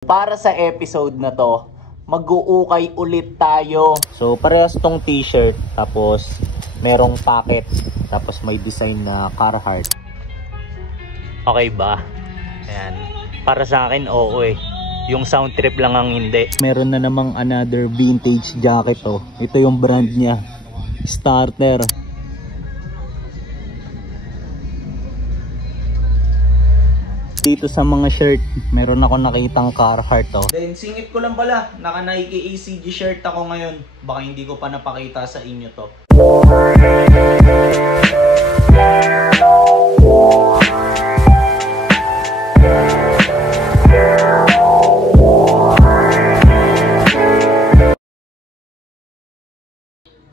Para sa episode na to, mag-uukay ulit tayo. So parehas tong t-shirt, tapos merong pocket, tapos may design na Carhartt. Okay ba? Ayan. Para sa akin, oo eh. Yung sound trip lang ang hindi. Meron na namang another vintage jacket oh. Ito yung brand niya. Starter. Dito sa mga shirt, meron ako nakitang Carhartt oh. Then singit ko lang pala, naka Nike ACG shirt ako ngayon. Baka hindi ko pa napakita sa inyo to.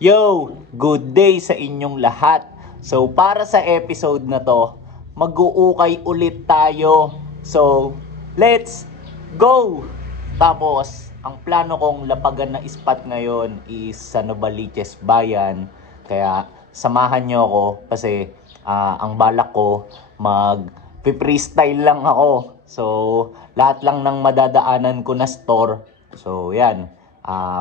Yo! Good day sa inyong lahat. So para sa episode na to, mag-uukay ulit tayo. So, let's go! Tapos, ang plano kong lapagan na spot ngayon is sa Novaliches Bayan. Kaya, samahan nyo ako kasi ang balak ko mag-freestyle lang ako. So, lahat lang ng madadaanan ko na store. So, yan.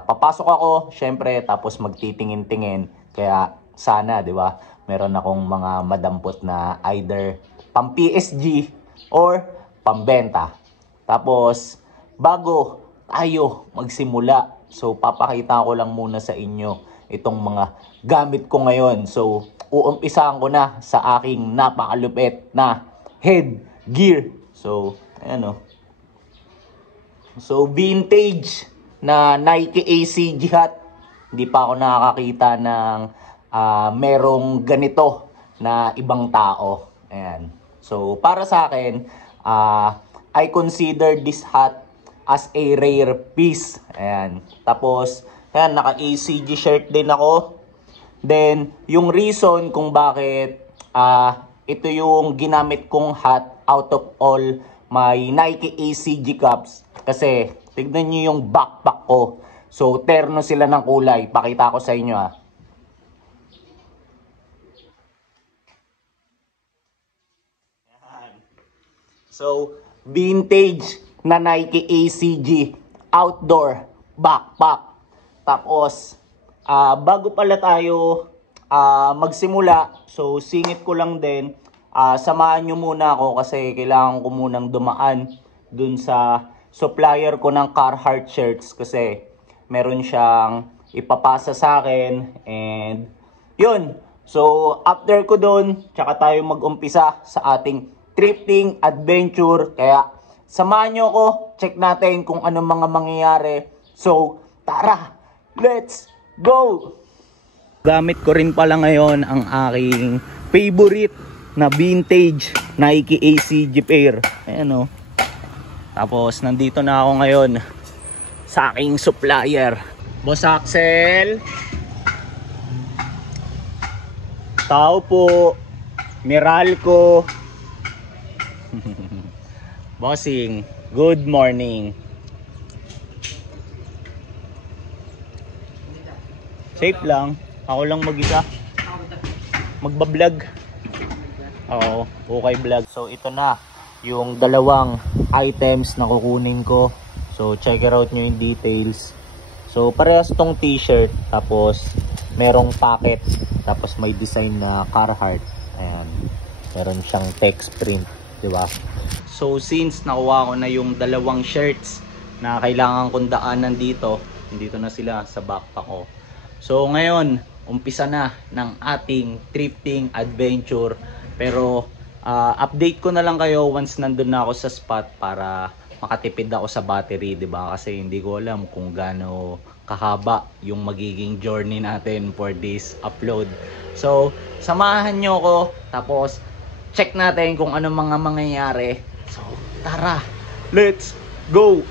Papasok ako, syempre, tapos magtitingin-tingin. Kaya, sana, di ba? Meron akong mga madampot na either pang PSG or pambenta. Tapos, bago tayo magsimula, so papakita ko lang muna sa inyo itong mga gamit ko ngayon. So, uumpisahan ko na sa aking napakalupit na headgear. So, ayan o. So, vintage na Nike ACG hat. Hindi pa ako nakakakita ng merong ganito na ibang tao. Ayan. So, para sa akin, I consider this hat as a rare piece. Ayan. Tapos, ayan, naka-ACG shirt din ako. Then, yung reason kung bakit ito yung ginamit kong hat out of all my Nike ACG caps. Kasi, tignan nyo yung backpack ko. So, terno sila ng kulay. Pakita ko sa inyo ha. So, vintage na Nike ACG outdoor backpack. Tapos, bago pala tayo magsimula, so singit ko lang din, samahan nyo muna ako kasi kailangan ko munang dumaan dun sa supplier ko ng Carhartt shirts kasi meron siyang ipapasa sa akin and yun. So, after ko dun, tsaka tayo mag-umpisa sa ating thrifting adventure. Kaya samahan nyo ako, check natin kung anong mga mangyayari. So tara, let's go! Gamit ko rin pala ngayon ang aking favorite na vintage Nike ACG pair. Ayan o. Tapos nandito na ako ngayon sa aking supplier. Boss Axel, tao po, Meralco. Bossing, good morning. Safe lang. Ako lang mag-isa. Magbablog. Oo, okay vlog. So ito na yung dalawang items na kukunin ko. So check it out nyo yung details. So parehas tong t-shirt. Tapos merong pocket. Tapos may design na Carhartt. Ayan. Meron siyang text print. Diba? So since nakuha ko na yung dalawang shirts na kailangan kong daanan dito, nandito na sila sa backpack ko. So ngayon, umpisa na ng ating thrifting adventure. Pero update ko na lang kayo once nandun na ako sa spot para makatipid ako sa battery, diba? Kasi hindi ko alam kung gaano kahaba yung magiging journey natin for this upload. So samahan nyo ko, tapos check natin kung ano mga mangyayari. So, tara, let's go!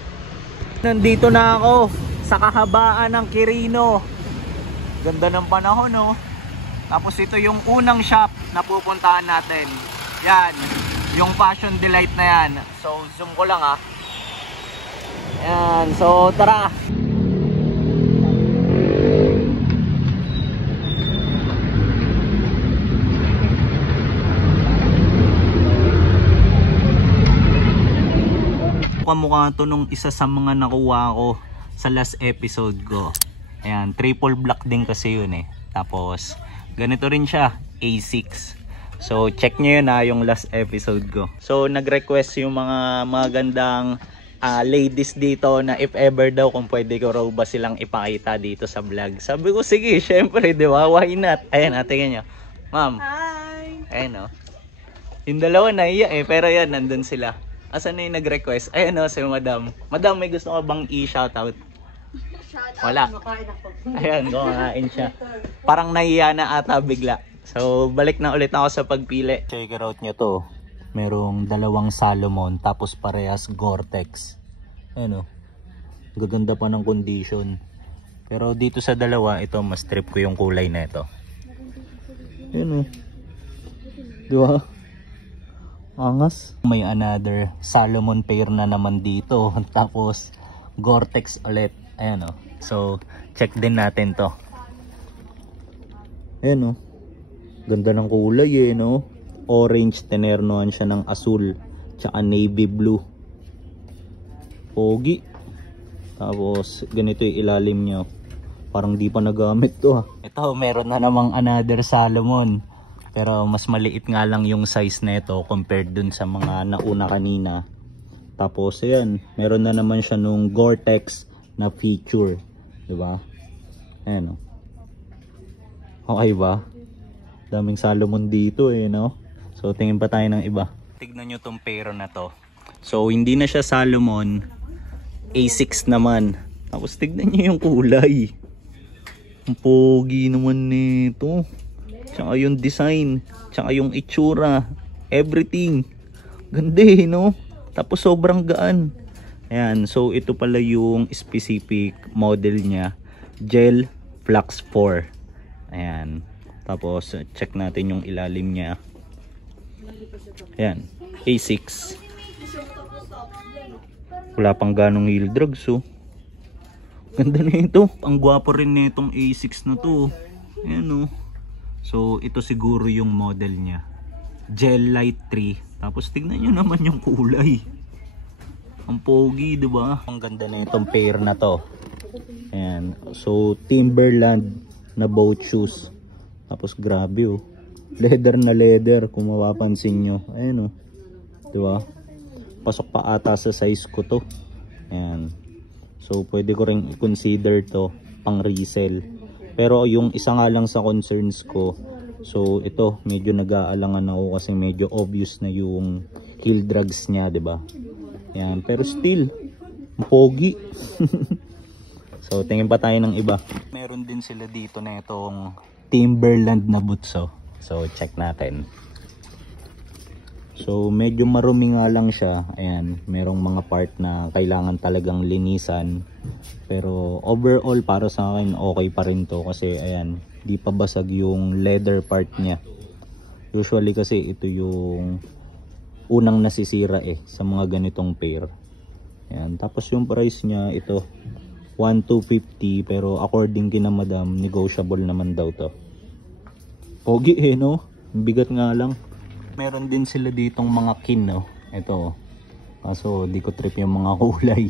Nandito na ako sa kahabaan ng Quirino. Ganda ng panahon, no? Tapos ito yung unang shop na pupuntahan natin. Yan, yung Fashion Delight na yan. So, zoom ko lang ha. Yan, so tara! Kamukha to nung isa sa mga nakuha ko sa last episode ko. Ayan, triple black din kasi yun eh. Tapos, ganito rin siya, A6. So, check nyo yun yung last episode ko. So, nag-request yung mga magandang ladies dito na if ever daw kung pwede ko raw ba silang ipakita dito sa vlog. Sabi ko, sige, syempre, di ba? Why not? Ayan, tingnan nyo. Ma'am. Hi! Ayan o. Yung dalawa naiya eh, pero yan, nandun sila. Asan na yung nag-request? Ayan o, si Madam. Madam, may gusto ka bang i-shoutout? Wala. Ayan, kumakain siya. Parang nahiya na ata bigla. So, balik na ulit ako sa pagpili. Check it out nyo to. Merong dalawang Salomon, tapos parehas Gore-Tex. Ayan o. Gaganda pa ng condition. Pero dito sa dalawa, ito, mas trip ko yung kulay na ito. Ayan o. Diba? Angas. May another Salomon pair na naman dito. Tapos Gore-Tex ulit. Ayan o. So check din natin to. Ayan o. Ganda ng kulay eh no. Orange, tenernoan siya ng asul. Tsaka navy blue. Pogi. Tapos ganito yung ilalim nyo. Parang di pa nagamit to ha. Ito meron na namang another Salomon. Pero mas maliit nga lang yung size nito compared dun sa mga nauna kanina. Tapos ayan, meron na naman siya nung Gore-Tex na feature, 'di ba? Ayan oh. Okay ba? Daming Salomon dito eh, no? So tingin pa tayo ng iba. Tignan niyo tong pair na to. So hindi na siya Salomon, A6 naman. Tapos tignan niyo yung kulay. Ang pogi naman nito. Tsaka yung design, tsaka yung itsura, everything. Ganda eh, no? Tapos sobrang gaan. Ayan, so ito pala yung specific model niya. Gel Flux 4. Ayan. Tapos check natin yung ilalim niya. Ayan, A6. Wala pang ganong heel drugs, oh. Ganda na ito. Ang gwapo rin nitong A6 na to. Ayan, oh. So ito siguro yung model niya. Gel Light 3. Tapos tignan nyo naman yung kulay. Ang pogi, diba? Ang ganda na itong pair na to. Ayan. So Timberland na boat shoes. Tapos grabe oh. Leather na leather kung mapapansin nyo. Ayan oh. Diba? Pasok pa ata sa size ko to. Ayan. So pwede ko rin i-consider to pang resell. Pero yung isa nga lang sa concerns ko, so ito medyo nag-aalangan ako kasi medyo obvious na yung heel drugs niya, 'di ba? Yan, pero still pogi. So tingin pa tayo ng iba. Meron din sila dito na itong Timberland na boots. So check natin. So medyo marumi nga lang siya. Ayan, merong mga part na kailangan talagang linisan. Pero overall para sa akin okay pa rin to kasi ayan, di pa basag yung leather part niya. Usually kasi ito yung unang nasisira eh sa mga ganitong pair. Ayan, tapos yung price niya ito 1,250 pero according kina Madam negotiable naman daw to. Pogi eh no? Bigat nga lang. Meron din sila ditong mga kin no. Ito. Kaso di ko trip yung mga kulay.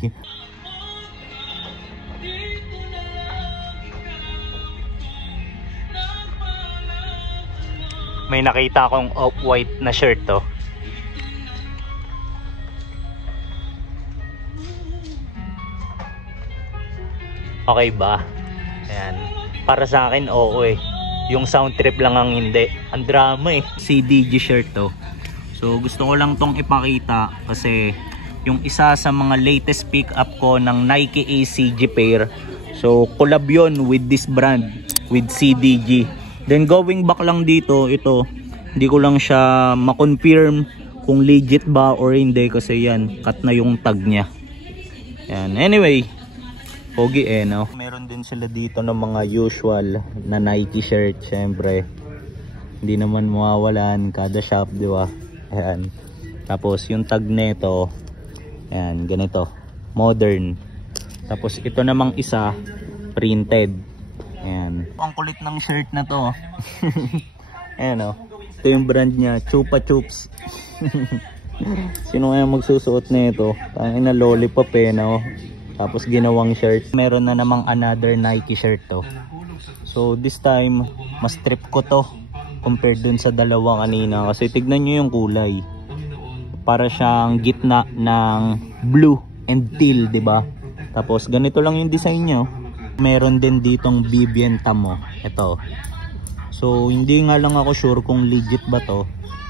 May nakita akong off-white na shirt to. Okay ba? Ayan. Para sa akin, oo eh. Yung sound trip lang ang hindi. Ang drama eh. CDG shirt to. So gusto ko lang tong ipakita kasi yung isa sa mga latest pick up ko ng Nike ACG pair. So collab yun with this brand, with CDG. Then going back lang dito, ito, hindi ko lang siya ma-confirm kung legit ba or hindi kasi yan, cut na yung tag niya. Yan. Anyway, pogi eh no. Meron din sila dito ng mga usual na Nike shirt, syempre. Hindi naman mawawalan kada shop, di ba? Ayan. Tapos yung tag nito, ayan, ganito, modern. Tapos ito namang isa, printed. Ayan. Ang kulit ng shirt na to. Ayan o. Ito yung brand niya, Chupa Chups. Sino kaya magsusuot nito? Tangina lollipop eh, no? Tapos ginawang shirt. Meron na namang another Nike shirt to. So this time, mas trip ko to compared dun sa dalawa kanina. Kasi tignan nyo yung kulay. Para siyang gitna ng blue and teal, diba? Tapos ganito lang yung design nyo. Meron din ditong Vivienne Tamo. Ito. So hindi nga lang ako sure kung legit ba to.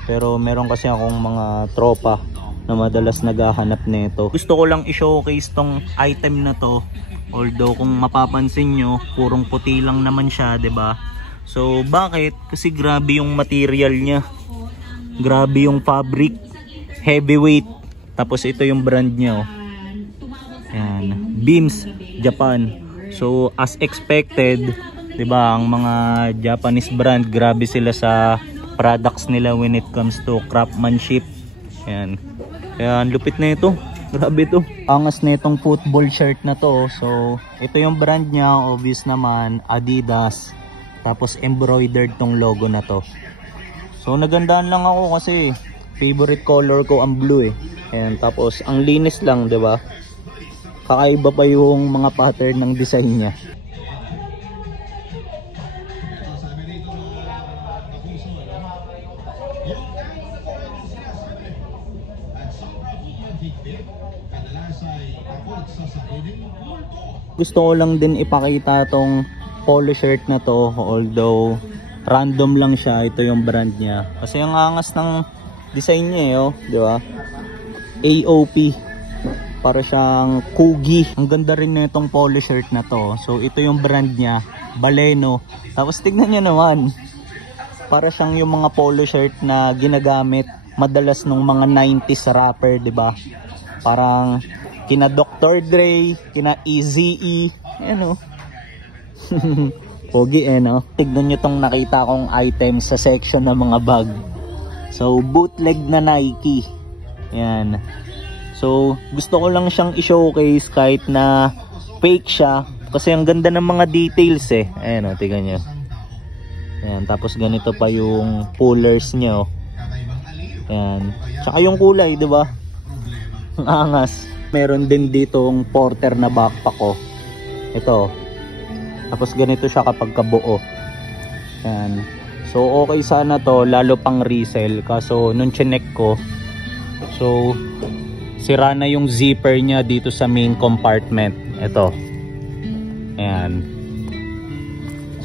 Pero meron kasi akong mga tropa na madalas naghahanap nito. Gusto ko lang i-showcase tong item na to. Although kung mapapansin nyo, purong puti lang naman siya, 'di ba? So bakit? Kasi grabe yung material niya. Grabe yung fabric. Heavyweight. Tapos ito yung brand niya, oh. Ayan. Beams Japan. So as expected, 'di ba, ang mga Japanese brand, grabe sila sa products nila when it comes to craftsmanship. Ayan. Kaya ang lupit na ito. Grabe to. Angas na itong football shirt na to. So ito yung brand niya, obvious naman, Adidas. Tapos embroidered tong logo na to. So nagandaan lang ako kasi favorite color ko ang blue eh. Ayan. Tapos ang linis lang, 'di ba? Kakaiba pa yung mga pattern ng design niya. Gusto ko lang din ipakita tong polo shirt na to, although random lang siya. Ito yung brand niya kasi ang angas ng design niya eh, oh, di ba? AOP, para siyang kugi. Ang ganda rin na itong polo shirt na to. So ito yung brand niya, Baleno. Tapos tignan niyo naman, para siyang yung mga polo shirt na ginagamit madalas nung mga 90s rapper, di ba? Parang kina Dr. Dre, kina Eazy-E, ano. Pogi eh, no? Tignan nyo tong nakita kong item sa section ng mga bag. So bootleg na Nike. Yan. So gusto ko lang siyang i-showcase kahit na fake siya, kasi ang ganda ng mga details eh. Ayan o, tignan nyo. Yan. Tapos ganito pa yung pullers nyo. Yan. Tsaka yung kulay, diba? Ang angas. Meron din ditong Porter na backpack ko. Ito. Tapos ganito siya kapag kabuo. Yan. So okay sana to, lalo pang resell. Kaso nung chinek ko, so sira na yung zipper niya dito sa main compartment. Ito. Ayan.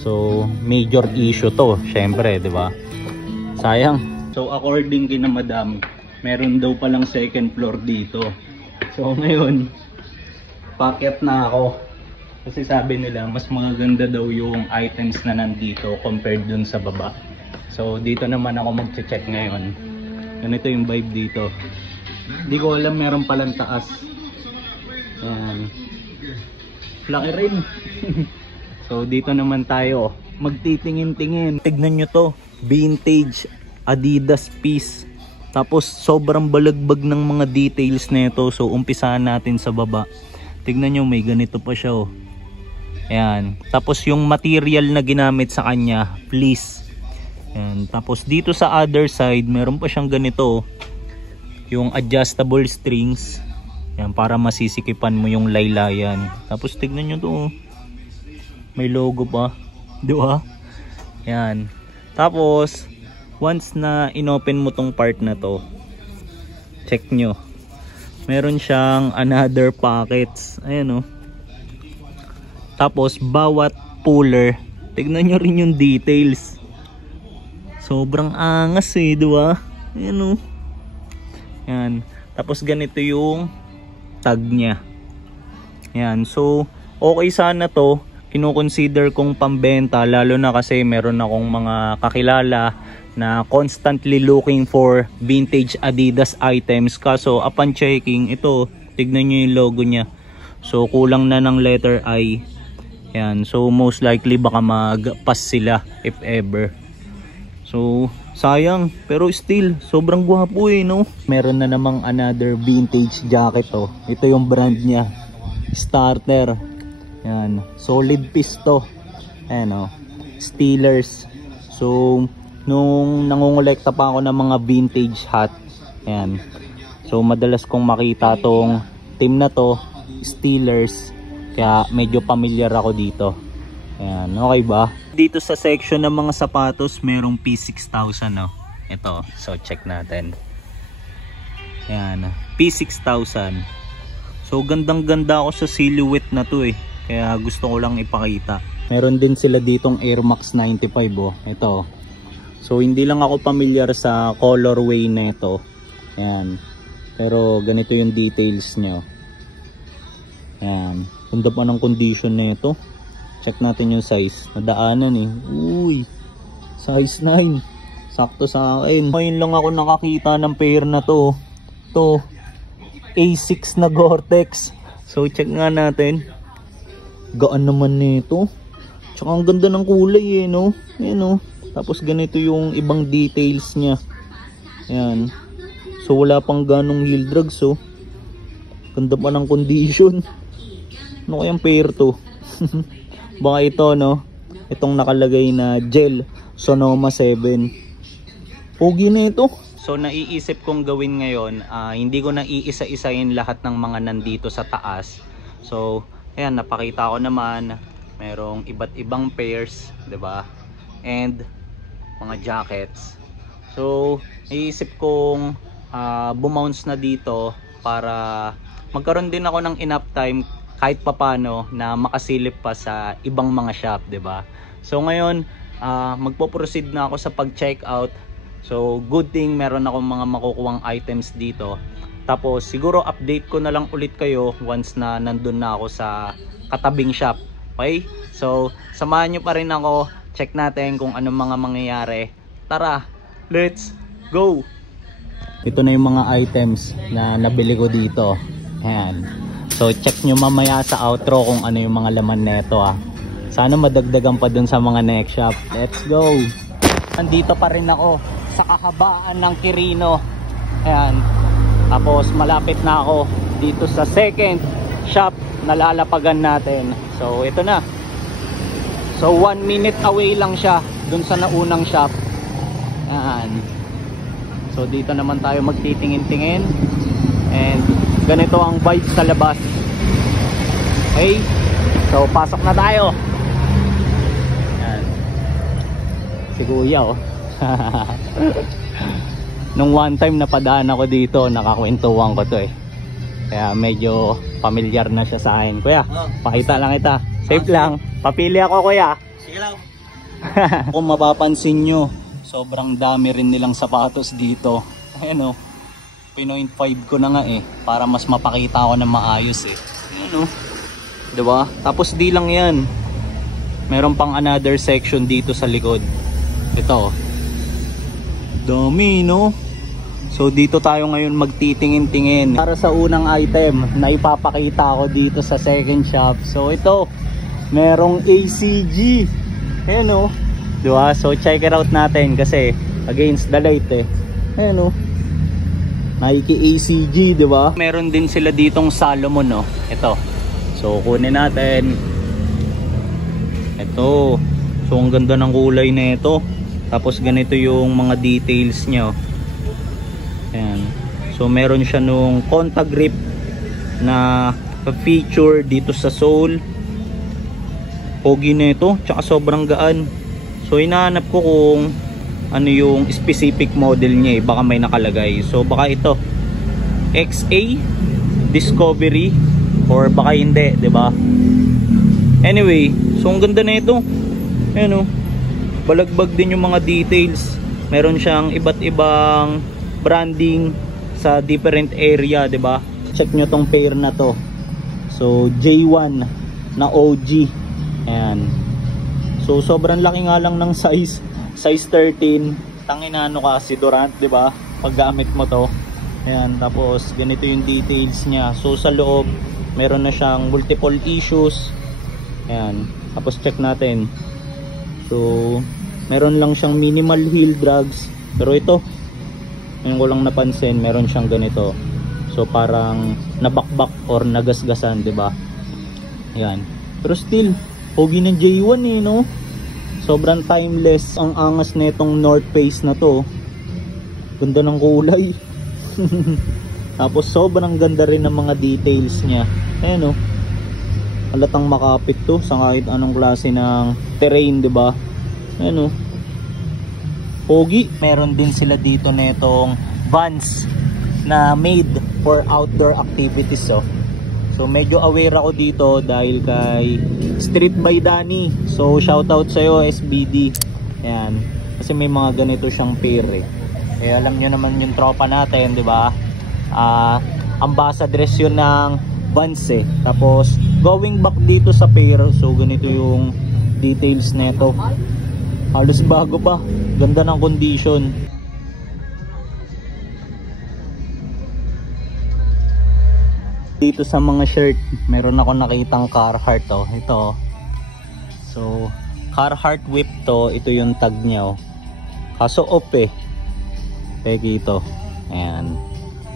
So major issue to, syempre, 'di ba? Sayang. So according kina Madam, meron daw palang second floor dito. So ngayon, packet na ako. Kasi sabi nila, mas maganda daw yung items na nandito compared dun sa baba. So dito naman ako mag-check ngayon. Ganito yung vibe dito. Hindi ko alam, meron palang taas. Ayan. Laki rin. So dito naman tayo magtitingin-tingin. Tignan nyo to, vintage Adidas piece. Tapos sobrang balagbag ng mga details nito. So umpisahan natin sa baba. Tignan nyo, may ganito pa siya, oh. Ayan. Tapos yung material na ginamit sa kanya, fleece. Ayan. Tapos dito sa other side, meron pa siyang ganito, oh. Yung adjustable strings. Ayan, para masisikipan mo yung laylayan. Tapos tignan nyo to, oh. May logo pa, di ba? Ayan. Tapos once na inopen mo tong part na to, check nyo, meron siyang another pockets. Ayan, oh. Tapos bawat puller, tignan nyo rin yung details. Sobrang angas eh, di ba? Ayan, oh. Ayan. Tapos ganito yung tag nya. Ayan. So okay sana to. Kino-consider kong pambenta, lalo na kasi meron akong mga kakilala na constantly looking for vintage Adidas items. Kaso upon checking, ito, tignan nyo yung logo nya. So kulang na ng letter I. Yan. So most likely baka mag-pass sila if ever. So sayang, pero still sobrang gwapo eh, no? Meron na namang another vintage jacket, oh. Ito yung brand nya, Starter. Yan, solid piece to. Ayan, oh. Steelers. So nung nangongolekta pa ako ng mga vintage hat, ayan, So madalas kong makita tong team na to, Steelers. Kaya medyo familiar ako dito. Ayan, okay ba? Dito sa section ng mga sapatos, merong P6000, no? Ito, so check natin. Ayan, P6000. So gandang ganda ako sa silhouette na to eh. Kaya gusto ko lang ipakita. Meron din sila ditong Air Max 95 oh. Ito. So hindi lang ako familiar sa colorway na ito. Ayan. Pero ganito yung details nyo. Ayan. Ganda pa ng condition na ito. Check natin yung size. Nadaanan eh. Uy. Size 9. Sakto sa akin. Ngayon lang ako nakakita ng pair na to. Ito. A6 na Gore-Tex. So check nga natin. Gaan naman nito. Tsaka ang ganda ng kulay eh, no? Ayan oh. Tapos ganito yung ibang details niya. Ayan. So wala pang ganong heel drags oh. Ganda pa ng condition. Ano kayang pair to? Baka ito no. Itong nakalagay na gel Sonoma 7. Pogi na ito. So naiisip kong gawin ngayon, hindi ko na iisa-isahin lahat ng mga nandito sa taas. So ayan, napakita ko naman merong iba't ibang pairs, 'di ba? And mga jackets. So naiisip kong bumounce na dito para magkaroon din ako ng enough time kahit papano na makasilip pa sa ibang mga shop, 'di ba? So ngayon magpo-proceed na ako sa pag-check out. So good thing meron akong mga makukuhang items dito. Tapos siguro update ko na lang ulit kayo once na nandun na ako sa katabing shop. Okay? So samahan nyo pa rin ako. Check natin kung anong mga mangyayari. Tara, let's go! Ito na yung mga items na nabili ko dito. Ayan. So check nyo mamaya sa outro kung ano yung mga laman neto ah. Sana madagdagan pa dun sa mga next shop. Let's go! Nandito pa rin ako sa kahabaan ng Quirino. Ayan. Tapos malapit na ako dito sa second shop na lalapagan natin. So ito na. So 1 minute away lang siya dun sa naunang shop. Ayan. So dito naman tayo magtitingin-tingin. And ganito ang vibes sa labas. Okay. So pasok na tayo. Ayan. Si Kuya oh. Nung one time napadaan ako dito, nakakwentuhan ko to eh. Kaya medyo familiar na siya sa akin. Kuya, pakita lang kita. Safe lang. Papili ako kuya. Sige lang. Kung mapapansin nyo, sobrang dami rin nilang sapatos dito. Ayan o. 0.5 ko na nga eh. Para mas mapakita ko na maayos eh. Ayan o. Diba? Tapos di lang yan. Meron pang another section dito sa likod. Ito. Dami no. So dito tayo ngayon magtitingin-tingin para sa unang item na ipapakita ko dito sa second shop. So ito, merong ACG. Ayan o. Diba? So check it out natin kasi against the light eh. Ayan o. Nike ACG, diba? Meron din sila ditong Salomon no. Ito. So kunin natin. Ito. So ang ganda ng kulay na ito. Tapos ganito yung mga details niya. Ayan. So meron siya nung contact grip na feature dito sa sole. Pogi na ito, tsaka sobrang gaan. So hinahanap ko kung ano yung specific model niya eh. Baka may nakalagay. So baka ito XA Discovery or baka hindi, 'di ba? Anyway, so ang ganda na ito. Ayan oh. Balagbag din yung mga details. Meron siyang iba't ibang branding sa different area, 'di ba? Check nyo tong pair na to. So J1 na OG. Ayan. So sobrang laki nga lang ng size 13. Tangina ano kasi Durant, 'di ba? Paggamit mo to. Ayan, tapos ganito yung details niya. So sa loob meron na siyang multiple issues. Ayan. Tapos check natin. So meron lang siyang minimal heel drags. Pero ito, ngayon ko lang napansin, meron siyang ganito. So parang nabakbak or nagasgasan, 'di ba? Ayan. Pero still, pogi ng J1 eh, no? Sobrang timeless. Ang angas nitong North Face na to. Ganda ng kulay. Tapos sobrang ganda rin ng mga details niya. Ayan, oh. Halatang makapit to sa kahit anong klase ng terrain, 'di ba? Ayan, oh. Pogi. Meron din sila dito netong Vans na made for outdoor activities, oh. So medyo aware ako dito dahil kay Street by Danny. So shoutout sa iyo, SBD. Ayan. Kasi may mga ganito siyang pair, eh. Eh alam niyo naman yung tropa natin, 'di ba? Ambassadress yun ng Vans, eh. Tapos going back dito sa pair, so ganito yung details nito. Halos bago pa. Ganda ng condition. Dito sa mga shirt, meron ako nakitang Carhartt, oh. Ito. So Carhartt whip to. Ito yung tag niya, oh. Kaso off, eh. Peki ito. Ayan.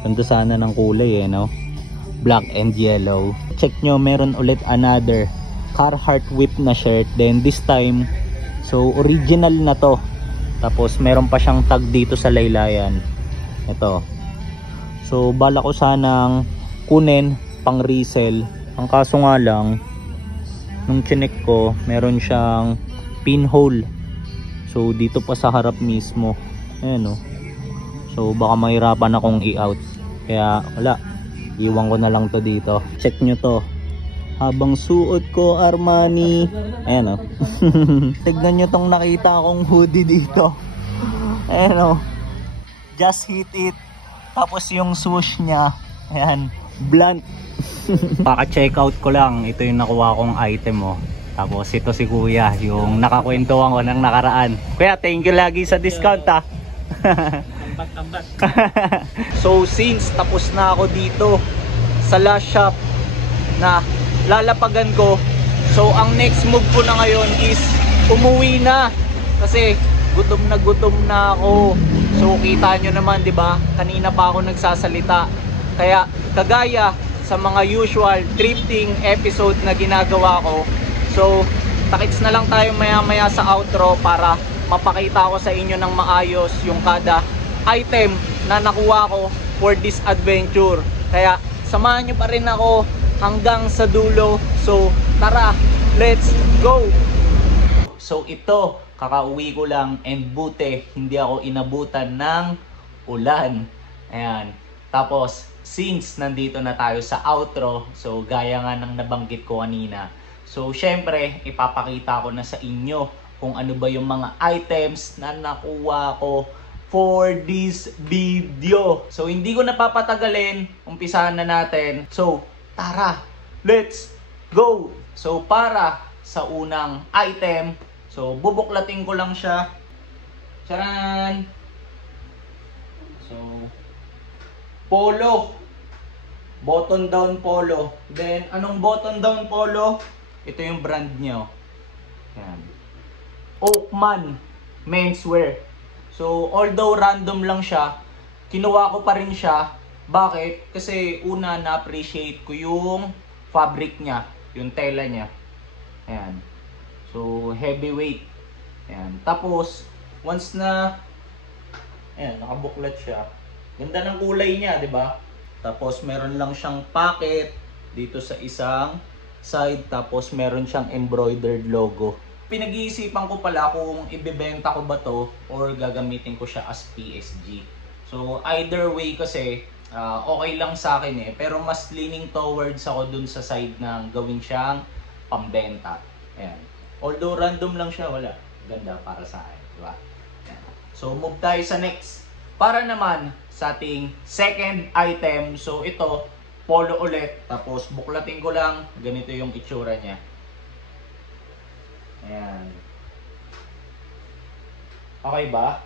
Ganda sana ng kulay, eh, no? Black and yellow. Check nyo, meron ulit another Carhartt whip na shirt. Then this time, so original na to. Tapos meron pa siyang tag dito sa laylayan. Ito. So bala ko sanang kunin pang resell. Ang kaso nga lang, nung chinek ko, meron siyang pinhole. So dito pa sa harap mismo. Ayan, oh. So baka mahirapan akong i-out. Kaya wala, iwan ko na lang to dito. Check nyo to. Habang suot ko Armani. Ayan, oh. Tignan nyo tong nakita akong hoodie dito. Ayan, oh. Just hit it. Tapos yung swoosh nya, ayan, blunt. Paka-check out ko lang. Ito yung nakuha kong item, oh. Tapos ito si kuya, yung nakakwentuhan ko ng nakaraan. Kuya, thank you lagi sa discount, ah. So since tapos na ako dito sa last shop na lalapagan ko, so ang next move ko na ngayon is umuwi na. Kasi gutom na ako. So kita nyo naman, 'di ba? Kanina pa ako nagsasalita. Kaya kagaya sa mga usual thrifting episode na ginagawa ko, so takits na lang tayo maya-maya sa outro para mapakita ko sa inyo ng maayos yung kada item na nakuha ko for this adventure. Kaya samahan nyo pa rin ako hanggang sa dulo. So tara, let's go! So ito, kakauwi ko lang and buti hindi ako inabutan ng ulan. Ayan. Tapos since nandito na tayo sa outro, so gaya nga ng nabanggit ko kanina, so syempre ipapakita ko na sa inyo kung ano ba yung mga items na nakuha ko for this video. So hindi ko napapatagalin, umpisahan na natin. So tara, let's go! So para sa unang item, so bubuklatin ko lang siya. Charan! So polo, button down polo. Then anong button down polo? Ito yung brand nyo. Yan. Oakman menswear. So although random lang siya, kinuha ko pa rin siya. Bakit? Kasi una, na-appreciate ko yung fabric niya, yung tela niya. Ayan. So heavyweight. Ayan. Tapos once na ayan, nakabuklat siya. Ganda ng kulay niya, 'di ba? Tapos meron lang siyang pocket dito sa isang side, tapos meron siyang embroidered logo. Pinag-iisipan ko pala kung ibebenta ko ba to or gagamitin ko siya as PSG. So either way kasi okay lang sa akin, eh, pero mas leaning towards ako dun sa side na gawin siyang pambenta. Ayan. Although random lang siya, wala. Ganda para sa akin, di ba? Ayan. So move tayo sa next. Para naman sa ating second item, so ito, polo ulit. Tapos buklatin ko lang, ganito yung itsura niya. Ayan. Okay ba?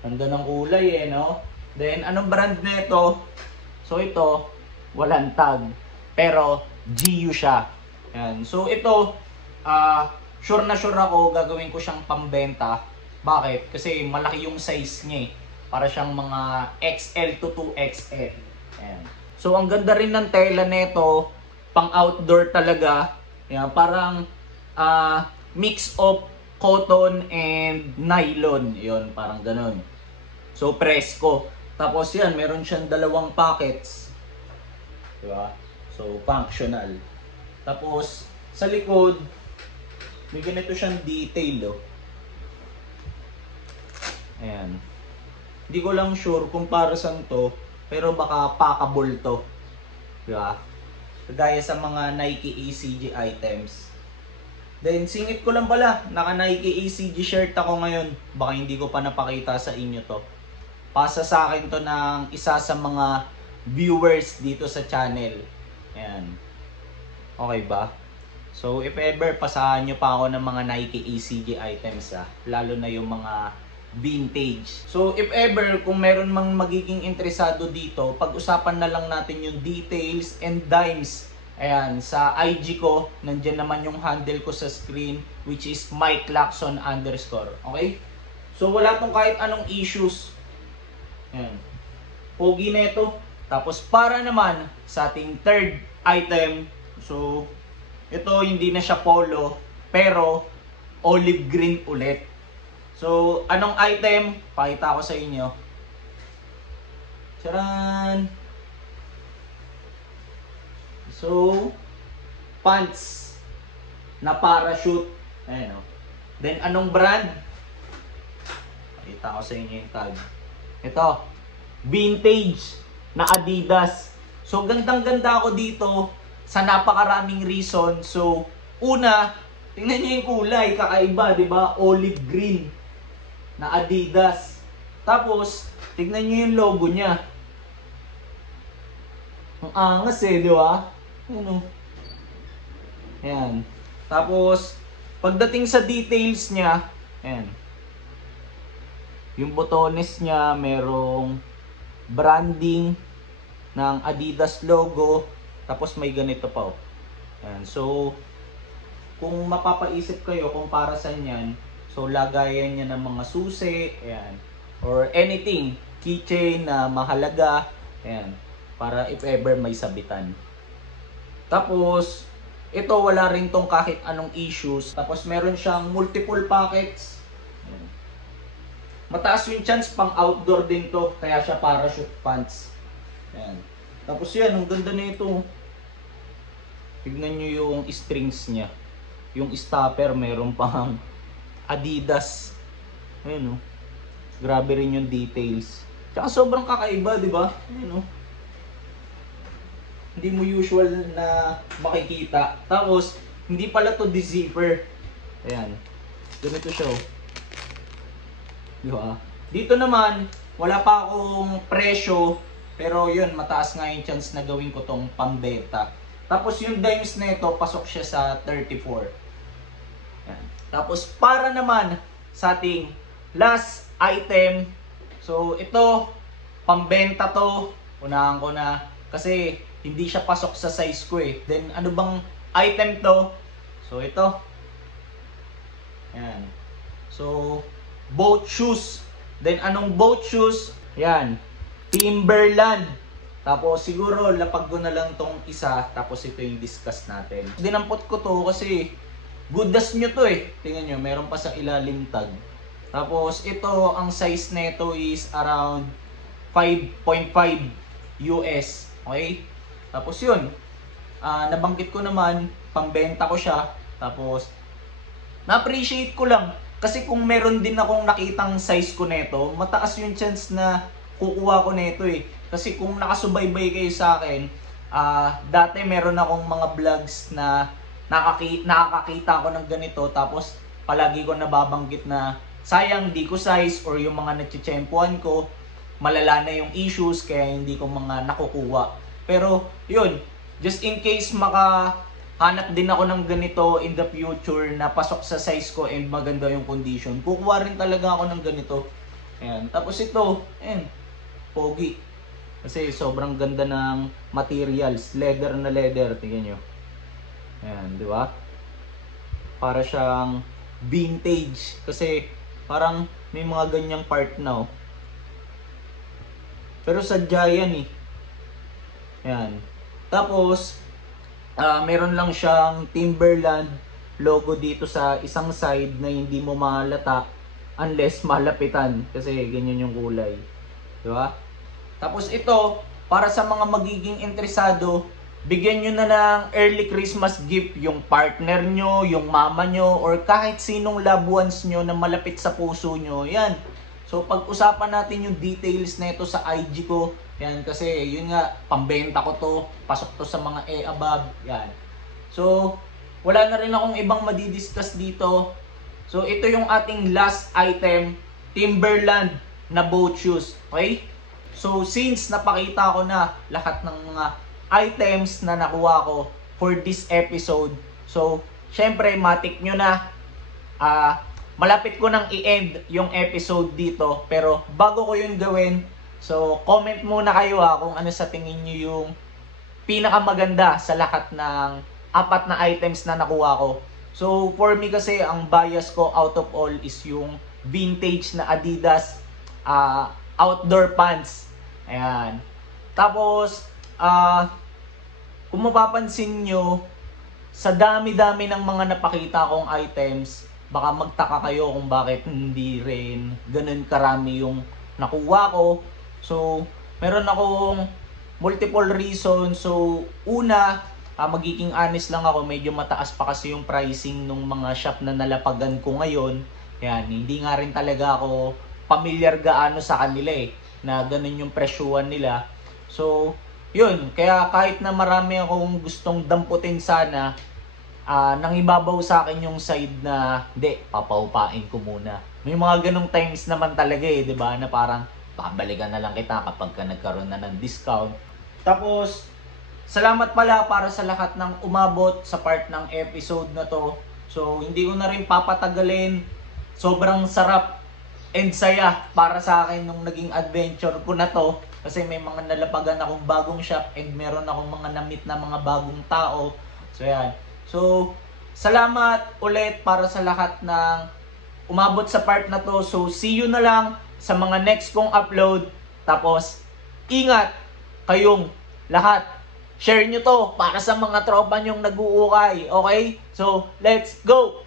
Ganda ng kulay, eh, no? Then, anong brand nito? So ito, walang tag. Pero, GU siya. Ayan. So ito, sure na sure ako, gagawin ko siyang pambenta. Bakit? Kasi malaki yung size niya, eh. Para siyang mga XL to 2XL. Ayan. So ang ganda rin ng tela nito, pang outdoor talaga. Ayan, parang mix of cotton and nylon. Yun, parang ganun. So presko. Tapos yan, meron siyang dalawang pockets. Diba? So, functional. Tapos, sa likod, may ganito siyang detail, oh. Ayan. Hindi ko lang sure kung para saan to, pero baka packable to. Diba? Kagaya sa mga Nike ACG items. Then, singit ko lang pala, naka Nike ACG shirt ako ngayon. Baka hindi ko pa napakita sa inyo to. Pasa sa akin to ng isa sa mga viewers dito sa channel. Ayan. Okay ba? So, if ever, pasahan nyo pa ako ng mga Nike ACG items, lalo na yung mga vintage. So, if ever, kung meron mang magiging interesado dito, pag-usapan na lang natin yung details and dimes. Ayan, sa IG ko, nandyan naman yung handle ko sa screen, which is MikeLacson_. Okay? So, wala tong kahit anong issues. Ayan. Pogi na ito. Tapos, para naman sa ating third item, so, ito hindi na siya polo, pero olive green ulit. So, anong item? Pakita ko sa inyo. Charan! So, pants na parachute. Ayan, oh. Then, anong brand? Pakita ko sa inyo yung tag. Ito, vintage na Adidas. So, gandang-ganda ako dito sa napakaraming reason. So, una, tingnan nyo yung kulay, kakaiba, di ba? Olive green na Adidas. Tapos, tingnan nyo yung logo niya. Ang angas eh, di ba? Ano? Ayan. Tapos, pagdating sa details niya, ayan. Yung botones niya, merong branding ng Adidas logo. Tapos may ganito pa, oh. Ayan. So, kung mapapaisip kayo kung para saan yan, so lagayan niya ng mga susi, ayan, or anything, keychain na mahalaga, ayan, para if ever may sabitan. Tapos, ito wala rin tong kahit anong issues. Tapos meron siyang multiple pockets. Ayan. Mataas yung chance pang outdoor din to, kaya siya parachute pants. Ayan. Tapos yan, ang ganda na ito. Tignan nyo yung strings niya. Yung stopper, meron pang Adidas. Ayan, oh. Grabe rin yung details. Tsaka sobrang kakaiba, di ba? Ayan, oh. Hindi mo usual na makikita. Tapos, hindi pala to di-zipper. Ayan. Ganito siya, oh. Di ba? Dito naman, wala pa akong presyo. Pero yun, mataas nga yung chance na gawin ko tong pambenta. Tapos yung dimes na ito, pasok siya sa 34. Yan. Tapos para naman sa ating last item. So ito, pambenta to. Unahan ko na. Kasi hindi siya pasok sa size ko eh. Then ano bang item to? So ito. Yan. So, boat shoes. Then anong boat shoes? Yan. Timberland. Tapos siguro lapag ko na lang tong isa. Tapos ito yung discuss natin. Dinampot ko to kasi goodas nyo to eh. Tingnan nyo, meron pa sa ilalim tag. Tapos ito, ang size nito is around 5.5 US. Okay? Tapos yun. Nabanggit ko naman, pambenta ko siya. Tapos, na-appreciate ko lang. Kasi kung meron din akong nakitang size ko nito, mataas yung chance na kukuha ko nito eh. Kasi kung nakasubaybay kayo sa akin, dati meron akong mga vlogs na nakakakita ko ng ganito. Tapos palagi ko nababanggit na sayang di ko size or yung mga natsitsempuan ko, malala na yung issues kaya hindi ko mga nakukuha. Pero yun, just in case makahanap din ako ng ganito in the future na pasok sa size ko and maganda yung condition, kukuha rin talaga ako ng ganito. Ayan. Tapos ito, ayan, pogi. Kasi sobrang ganda ng materials. Leather na leather. Tingnan nyo. Ayan, di ba? Para siyang vintage. Kasi parang may mga ganyang part na, oh. Pero sadya yan eh. Ayan. Tapos, meron lang siyang Timberland logo dito sa isang side na hindi mo mahalata unless malapitan. Kasi ganyan yung kulay. Di ba? Tapos ito, para sa mga magiging interesado, bigyan nyo na ng early Christmas gift yung partner nyo, yung mama nyo, or kahit sinong loved ones nyo na malapit sa puso nyo. Yan. So pag-usapan natin yung details na ito sa IG ko. Yan, kasi yun nga, pambenta ko to, pasok to sa mga above. Yan. So, wala na rin akong ibang madidiscuss dito. So ito yung ating last item, Timberland na boat shoes. Okay? So since napakita ko na lahat ng mga items na nakuha ko for this episode, so syempre matik nyo na malapit ko nang i-end yung episode dito. Pero bago ko yun gawin, so comment muna kayo kung ano sa tingin nyo yung pinakamaganda sa lahat ng 4 na items na nakuha ko. So for me kasi, ang bias ko out of all is yung vintage na Adidas outdoor pants. Ayan. Tapos kung mapapansin nyo, sa dami-dami ng mga napakita kong items, baka magtaka kayo kung bakit hindi rin ganun karami yung nakuha ko. So meron akong multiple reasons. So una, magiging honest lang ako, medyo mataas pa kasi yung pricing ng mga shop na nalapagan ko ngayon. Yan, hindi nga rin talaga ako familiar gaano sa kanila na ganun yung presyuhan nila. So, yun, kaya kahit na marami akong gustong damputin sana, nang ibabaw sa akin yung side na, hindi, papaupain ko muna. May mga ganung times naman talaga di ba, na parang, babalikan na lang kita kapag ka nagkaroon na ng discount. Tapos, salamat pala para sa lahat ng umabot sa part ng episode na to. So, hindi ko na rin papatagalin. Sobrang sarap and saya para sa akin nung naging adventure ko na to. Kasi may mga nalapagan akong bagong shop and meron akong mga na-meet na mga bagong tao. So, yan. So, salamat ulit para sa lahat ng umabot sa part na to. So, see you na lang sa mga next kong upload. Tapos, ingat kayong lahat. Share nyo to para sa mga tropa nyong nag-uukay. Okay? So, let's go!